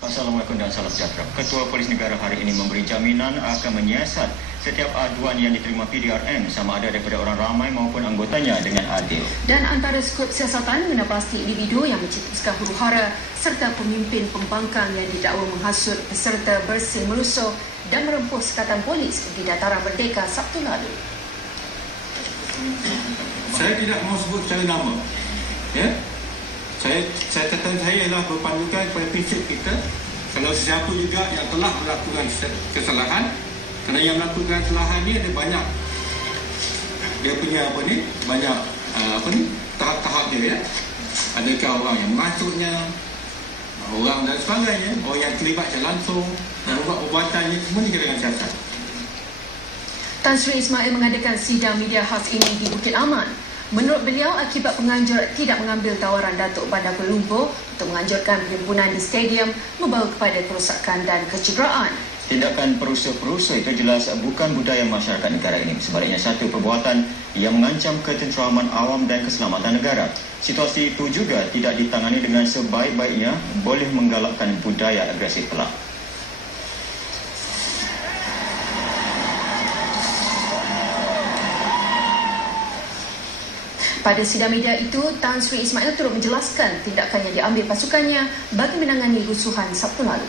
Assalamualaikum dan salam sejahtera. Ketua Polis Negara hari ini memberi jaminan akan menyiasat setiap aduan yang diterima PDRN sama ada daripada orang ramai maupun anggotanya dengan adil. Dan antara skop siasatan menepasti individu yang mencetuskan huru-hara serta pemimpin pembangkang yang didakwa menghasut peserta bersih melusuh dan merempuh sekatan polis di Dataran Merdeka Sabtu lalu. Saya tidak mau sebut secara nama. Ya? Catatan saya ialah berpandukan kepada prinsip kita. Kalau sesiapa juga yang telah melakukan kesalahan, kerana yang melakukan kesalahan ni ada banyak, dia punya banyak tahap-tahap dia, ya. Adakah orang yang masuknya, orang dan sebagainya, orang yang terlibat secara langsung dan perbuatannya, semua ni dengan siasat. Tan Sri Ismail mengadakan sidang media khas ini di Bukit Aman. Menurut beliau, akibat penganjur tidak mengambil tawaran Datuk Bandar Kuala Lumpur untuk menganjurkan perhimpunan di stadium membawa kepada kerosakan dan kecederaan. Tindakan perusuh-perusuh itu jelas bukan budaya masyarakat negara ini. Sebaliknya satu perbuatan yang mengancam ketenteraman awam dan keselamatan negara. Situasi itu juga tidak ditangani dengan sebaik-baiknya boleh menggalakkan budaya agresif kelak. Pada sidang media itu, Tan Sri Ismail turut menjelaskan tindakan yang diambil pasukannya bagi menangani rusuhan Sabtu lalu.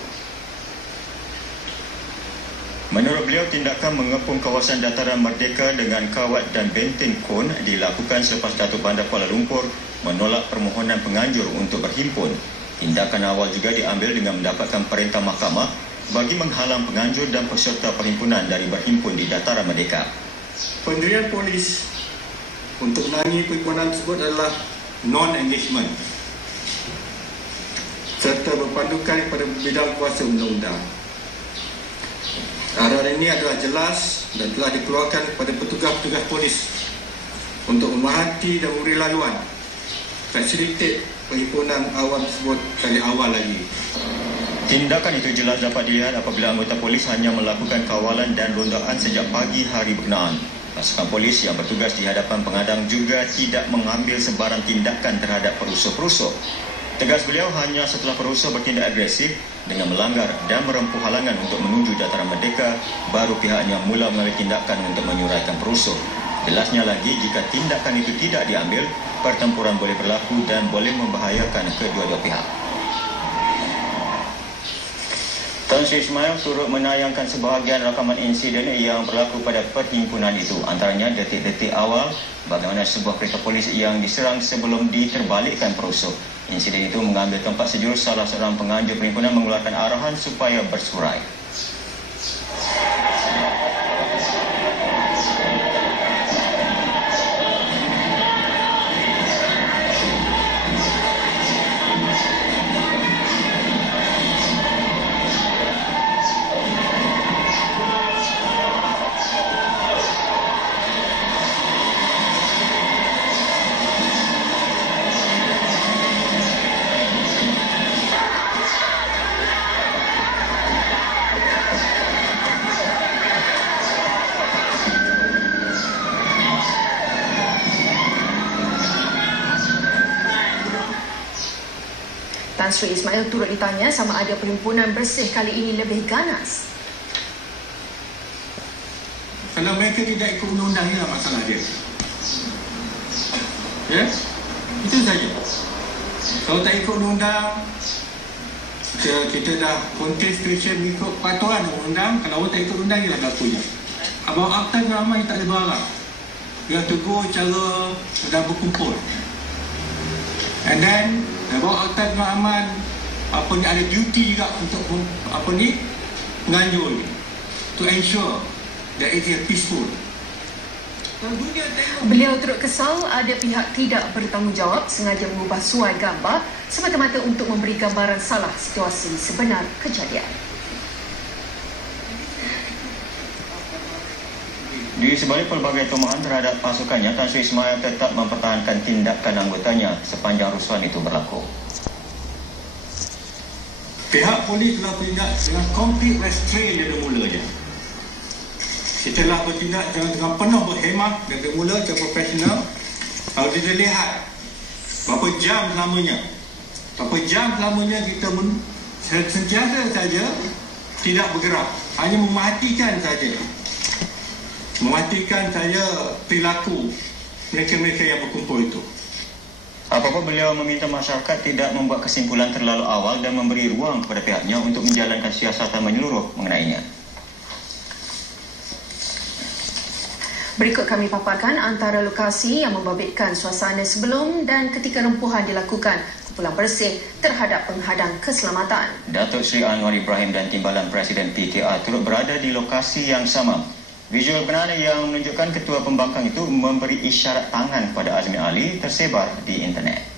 Menurut beliau, tindakan mengepung kawasan Dataran Merdeka dengan kawat dan benteng kon dilakukan selepas Datuk Bandar Kuala Lumpur menolak permohonan penganjur untuk berhimpun. Tindakan awal juga diambil dengan mendapatkan perintah mahkamah bagi menghalang penganjur dan peserta perhimpunan dari berhimpun di Dataran Merdeka. Pendirian polis untuk menangani perhimpunan tersebut adalah non-engagement serta berpandukan kepada bidang kuasa undang-undang. Arahan ini adalah jelas dan telah dikeluarkan kepada petugas-petugas polis untuk memerhati dan memberi laluan fasilitate perhimpunan awam tersebut dari awal lagi. Tindakan itu jelas dapat dilihat apabila anggota polis hanya melakukan kawalan dan rondaan sejak pagi hari berkenaan. Pasukan polis yang bertugas di hadapan pengadang juga tidak mengambil sebarang tindakan terhadap perusuh-perusuh. Tegas beliau, hanya setelah perusuh bertindak agresif dengan melanggar dan merempuh halangan untuk menuju Dataran Merdeka, baru pihaknya mula mengambil tindakan untuk menyuraikan perusuh. Jelasnya lagi, jika tindakan itu tidak diambil, pertempuran boleh berlaku dan boleh membahayakan kedua-dua pihak. Tan Sri Ismail turut menayangkan sebahagian rakaman insiden yang berlaku pada perhimpunan itu. Antaranya detik-detik awal bagaimana sebuah kereta polis yang diserang sebelum diterbalikkan perusuh. Insiden itu mengambil tempat sejurus salah seorang penganjur perhimpunan mengeluarkan arahan supaya bersurai. Tan Sri Ismail turut ditanya sama ada perhimpunan bersih kali ini lebih ganas. Kalau mereka tidak ikut undang-undang, inilah masalah dia. Ya? Itu saja. Kalau tak ikut undang-undang, kita dah contestation ikut peraturan undang-undang. Kalau orang tak ikut undang, inilah berlakunya. Abang akta ramai tak ada barang. Dia tegur cara sedang berkumpul. And then bawa akta pengamanan ada duty juga untuk penganjur ni, to ensure that it is peaceful. Beliau turut kesal ada pihak tidak bertanggungjawab sengaja mengubah suai gambar semata-mata untuk memberi gambaran salah situasi sebenar kejadian. Di sebalik pelbagai tumahan terhadap pasukannya, Tan Sri Ismail tetap mempertahankan tindakan anggotanya sepanjang rusuhan itu berlaku. Pihak polis telah bertindak dengan complete restraint dari mulanya. Setelah bertindak dengan penuh berhemah dari mula secara profesional. Kalau kita lihat berapa jam lamanya kita sentiasa saja tidak bergerak, hanya mematikan saja. Mematikan saja perilaku mereka-mereka yang berkumpul itu. Apapun beliau meminta masyarakat tidak membuat kesimpulan terlalu awal dan memberi ruang kepada pihaknya untuk menjalankan siasatan menyeluruh mengenainya. Berikut kami paparkan antara lokasi yang membabitkan suasana sebelum dan ketika rempuhan dilakukan kumpulan bersih terhadap penghadang keselamatan. Datuk Seri Anwar Ibrahim dan Timbalan Presiden PKR turut berada di lokasi yang sama. Visual berkenaan yang menunjukkan ketua pembangkang itu memberi isyarat tangan kepada Azmi Ali tersebar di internet.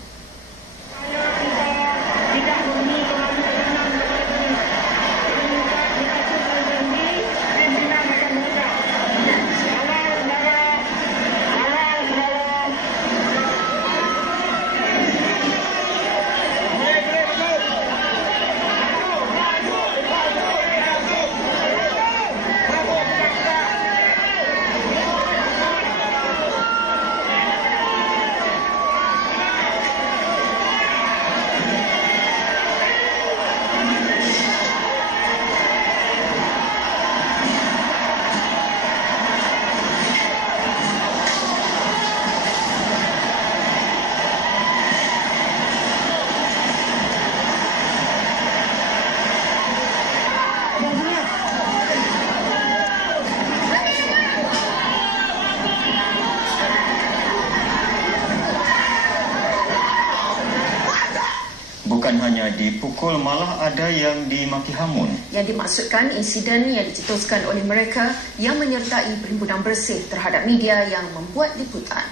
Bukan hanya dipukul, malah ada yang dimaki hamun. Yang dimaksudkan insiden yang dicetuskan oleh mereka yang menyertai perhimpunan bersih terhadap media yang membuat liputan.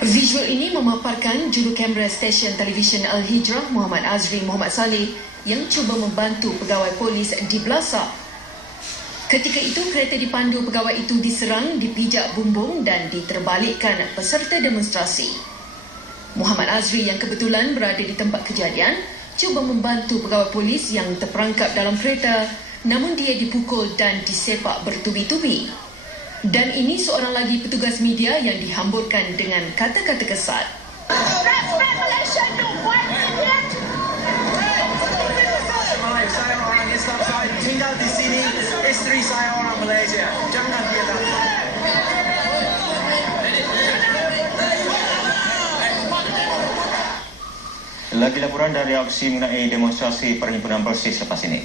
Visual ini memaparkan juru kamera stesen televisyen Al-Hijrah Muhammad Azri Muhammad Saleh yang cuba membantu pegawai polis di Belasah. Ketika itu, kereta dipandu pegawai itu diserang, dipijak bumbung dan diterbalikkan peserta demonstrasi. Muhammad Azri yang kebetulan berada di tempat kejadian cuba membantu pegawai polis yang terperangkap dalam kereta, namun dia dipukul dan disepak bertubi-tubi. Dan ini seorang lagi petugas media yang dihamburkan dengan kata-kata kesat. Saya orang Islam, saya tinggal di sini, istri saya orang Malaysia. Jangan kita. Lagi laporan dari aksi mengenai demonstrasi perhimpunan bersih selepas ini.